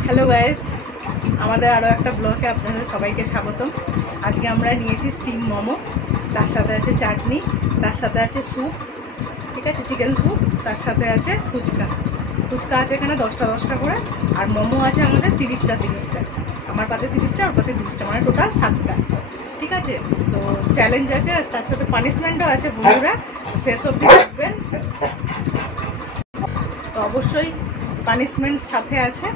Hello guys, আমাদের আরও একটা ব্লগে আপনাদের সবাইকে স্বাগতম। আজকে আমরা নিয়েছি স্টিম মোমো, তার সাথে আছে চাটনি, তার সাথে আছে স্যুপ, ঠিক আছে, চিকেন স্যুপ, তার সাথে আছে ফুচকা। ফুচকা আছে এখানে 10টা করে, আর মোমো আছে আমাদের 30টা। আমার পাতে 30টা, ওর পাতে 30টা, মানে টোটাল 7টা। ঠিক আছে, তো চ্যালেঞ্জ আছে, তার সাথে পানিশমেন্টও আছে বন্ধুরা, শেষ অবধি দেখবেন। তো অবশ্যই পানিশমেন্ট সাথে আছে,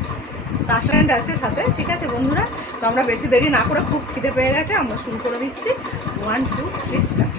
পানিশমেন্ট আছে সাথে, ঠিক আছে বন্ধুরা। তো আমরা বেশি দেরি না করে, খুব খিদে পেয়ে গেছে, আমরা শুরু করে দিচ্ছি। 1 2 3 স্টার্ট।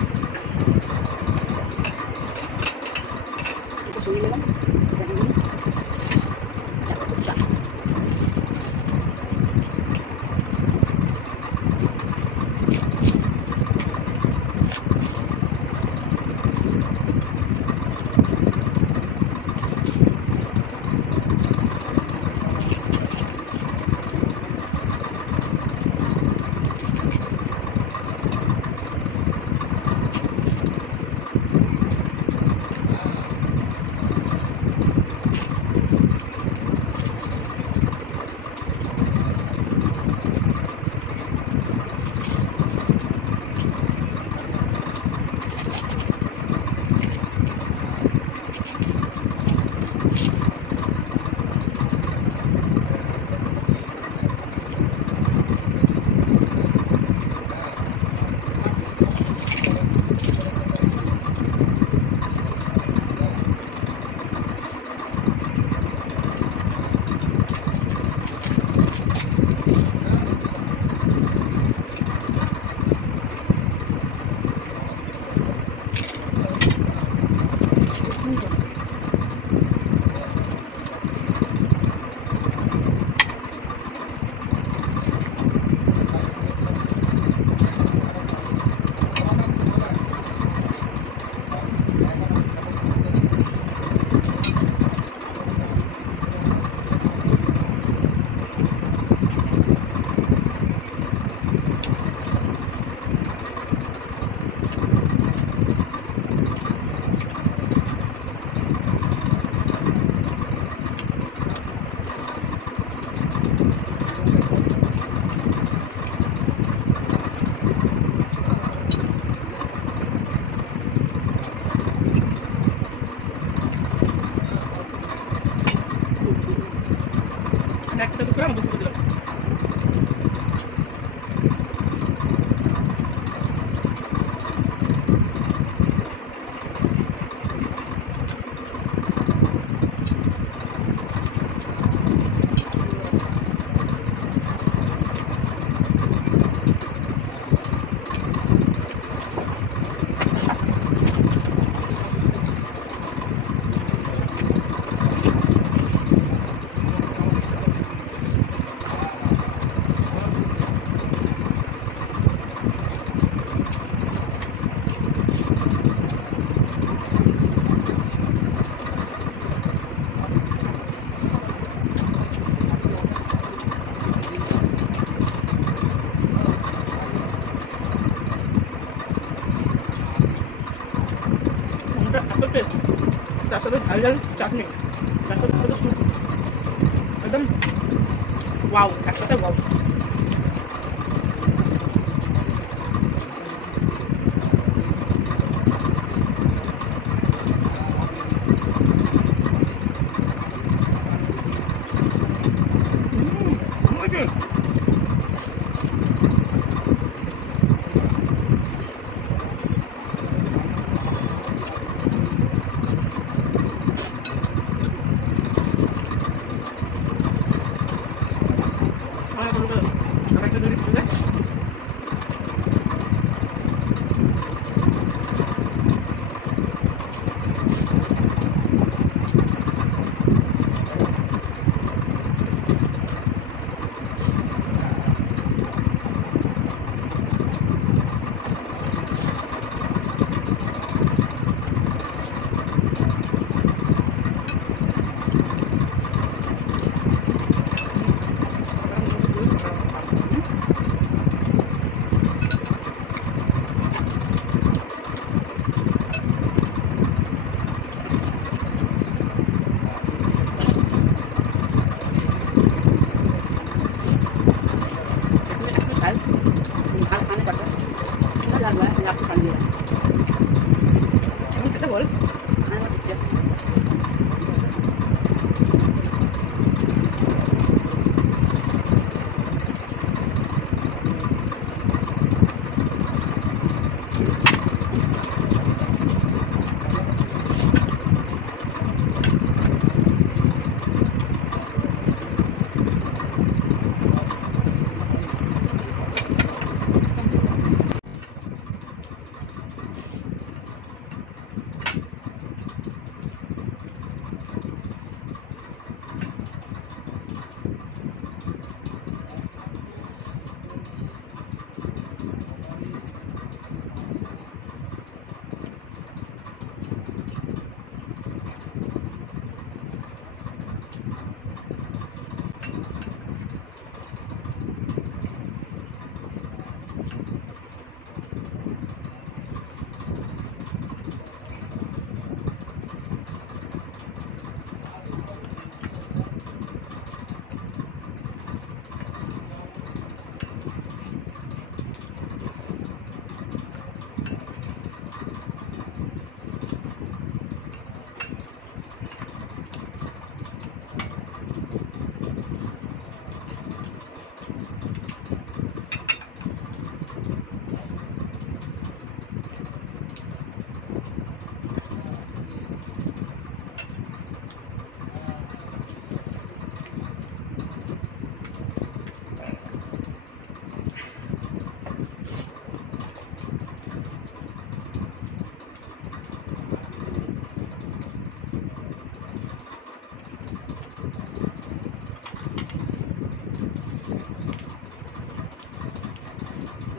একটা করে আমাদের শুরু দিলাম। এত টেস্ট, তার সাথে ঝাল ঝাল চাটনি, তার সাথে সাথে স্যুপ, একদম ওয়াও, একসাথে ওয়াও। লাস্ট পানি আমি খেতে বল।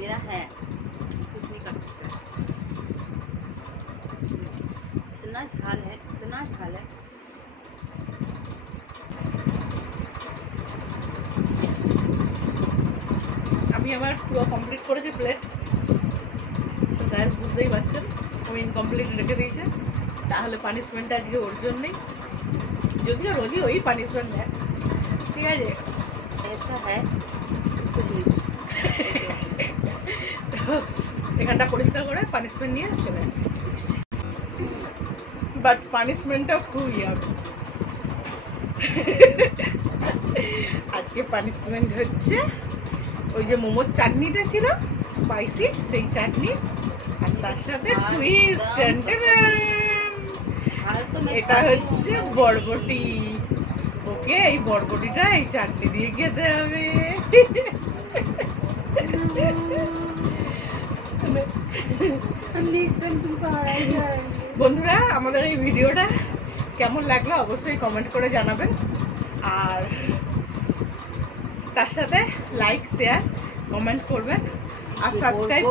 मेरा है, कुछ नहीं कर सकते। इतना झाल है, इतना झाल है। আমি আমার পুরো কমপ্লিট করেছি প্লেট। তো গ্যাস বুঝতেই পারছেন ও ইনকমপ্লিট রেখে দিয়েছে, তাহলে পানিশমেন্টটা আজকে ওর জন্যই, যদিও রোজই ওই পানিশমেন্ট দেয়। ঠিক আছে, ऐसा है कुछ नहीं। তো এখানটা পরিষ্কার করে পানিশমেন্ট নিয়ে চলে আসছি। বাট পানিশমেন্টটা খুব ইয়াবে। আজকে পানিশমেন্ট হচ্ছে ওই যে মোমোর চাটনিটা ছিল স্পাইসি, সেই চাটনি আর তার সাথে টুইস্ট। झाल तो मैं এটা হচ্ছে বরবটি। ওকে এই বরবটিটা এই চাটনি দিয়ে খেতে হবে। বন্ধুরা, আমাদের এই ভিডিওটা কেমন লাগলো অবশ্যই কমেন্ট করে জানাবেন, আর তার সাথে লাইক শেয়ার কমেন্ট করবেন, আর সাবস্ক্রাইব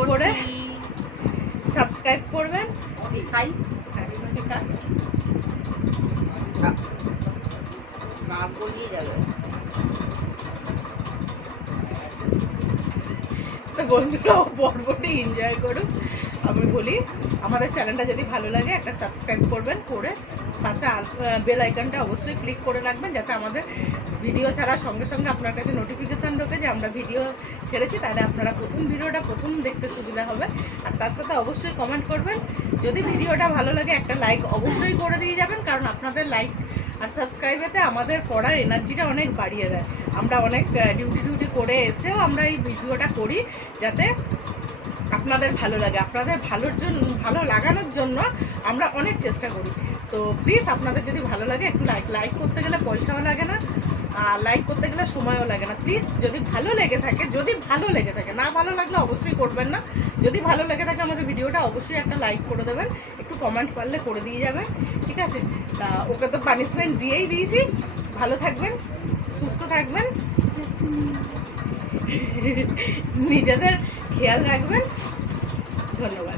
করবেন। दिखाई आप बोलिए जाবে। তো বন্ধুরা বরবটি এনজয় করুন। আমি বলি আমাদের চ্যানেলটা যদি ভালো লাগে একটা সাবস্ক্রাইব করবেন, করে পাশে বেল আইকনটা অবশ্যই ক্লিক করে রাখবেন, যাতে আমাদের ভিডিও ছাড়ার সঙ্গে সঙ্গে আপনার কাছে নোটিফিকেশান ঢোকে যে আমরা ভিডিও ছেড়েছি, তাহলে আপনারা ভিডিওটা প্রথম দেখতে সুবিধা হবে। আর তার সাথে অবশ্যই কমেন্ট করবেন। যদি ভিডিওটা ভালো লাগে একটা লাইক অবশ্যই করে দিয়ে যাবেন, কারণ আপনাদের লাইক আর সাবস্ক্রাইবেতে আমাদের করার এনার্জিটা অনেক বাড়িয়ে দেয়। আমরা অনেক ডিউটি করে এসেও আমরা এই ভিডিওটা করি যাতে আপনাদের ভালো লাগে। আপনাদের ভালো লাগানোর জন্য আমরা অনেক চেষ্টা করি। তো প্লিজ আপনাদের যদি ভালো লাগে একটু লাইক করতে গেলে পয়সাও লাগে না, আর লাইক করতে গেলে সময়ও লাগে না। প্লিজ যদি ভালো লেগে থাকে, না ভালো লাগলে অবশ্যই করবেন না। যদি ভালো লেগে থাকে আমাদের ভিডিওটা অবশ্যই একটা লাইক করে দেবেন, একটু কমেন্ট পারলে করে দিয়ে যাবেন। ঠিক আছে, তা ওকে তো পানিশমেন্ট দিয়েই দিয়েছি। ভালো থাকবেন, সুস্থ থাকবেন, নিজেদের খেয়াল রাখবেন। ধন্যবাদ।